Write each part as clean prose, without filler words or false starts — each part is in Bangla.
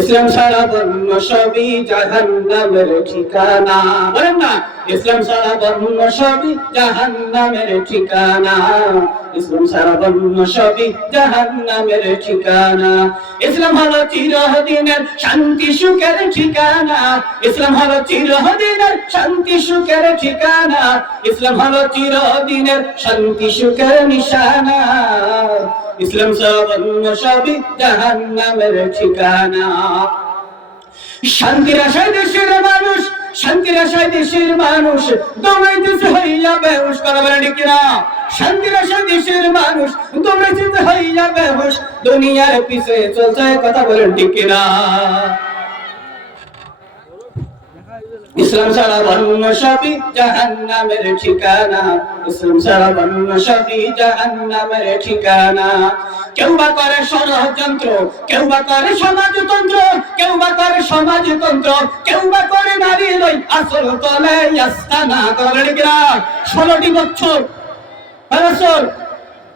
ইসলাম ছাড়া অন্য সবই জাহান্নামের ঠিকানা। বলেন না, ইসলাম ছাড়া অন্য সবই জাহান্নামের ঠিকানা। ইসলাম ছাড়া অন্য সবই জাহান্নামের ঠিকানা। ইসলাম হলো চিরদিনের শান্তি সুখের ঠিকানা। ইসলাম হলো চিরদিনের শান্তি সুখের ঠিকানা। ইসলাম হলো চিরদিনের শান্তি সুখের নিশানা। ইসলাম ছাড়া অন্য সবই জাহান্নামের ঠিকানা। শান্তির আশায় দেশের মানুষ, শান্তির আশায় দেশের মানুষ দৌড়াইতেছে হইয়া বেহুশ। কথা বলেন ঠিক কিনা? শান্তির আশায় দেশের মানুষ দৌড়াইতেছে হইয়া বেহুশ, দুনিয়ার পিছে চলছে। কথা বলেন ঠিক কিনা? ইসলাম ছাড়া অন্য সবই জাহান্নামের ঠিকানা। ইসলাম ছাড়া অন্য সবই জাহান্নামের ঠিকানা। কেউ বা করে ষড়যন্ত্র, কেউ বা করে সমাজতন্ত্র, কেউ বা করে সমাজতন্ত্র, কেউ বা করে নারী লই আসল তলে আস্তানা। করেন কিনা? 16টি বছর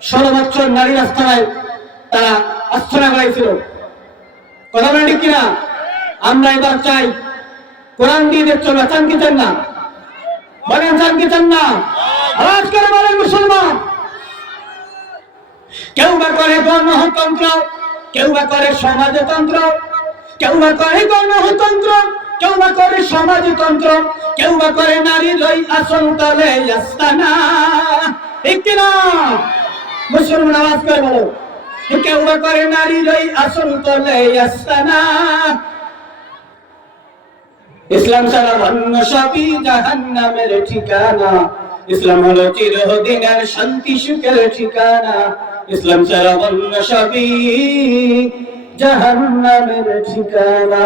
16 বছর নারীর আস্তানায় তারা আস্তানা করাইছিল। কথা বলেন ঠিক কিনা? আমরা এবার চাই কোরআন দিয়ে চলবে। চান কি চান না? বলেন চান কি চান না? আওয়াজ করে বলেন মুসলমান। কেউ বা করে গণতন্ত্র, কেউ বা করে সমাজতন্ত্র, কেউ বা করে গণতন্ত্র, কেউ বা করে সমাজতন্ত্র, কেউ বা করে নারী লই আসল তলে আস্তানা। ঠিক কিনা? মুসলমান আওয়াজ করে বলো। কেউ বা করে নারী লই আসল তলে আস্তানা। ইসলাম ছাড়া অন্য সবই জাহান্নামের ঠিকানা। ইসলাম হলো চিরদিনের শান্তি সুখের ঠিকানা। ইসলাম ছাড়া অন্য সবই জাহান্নামের ঠিকানা।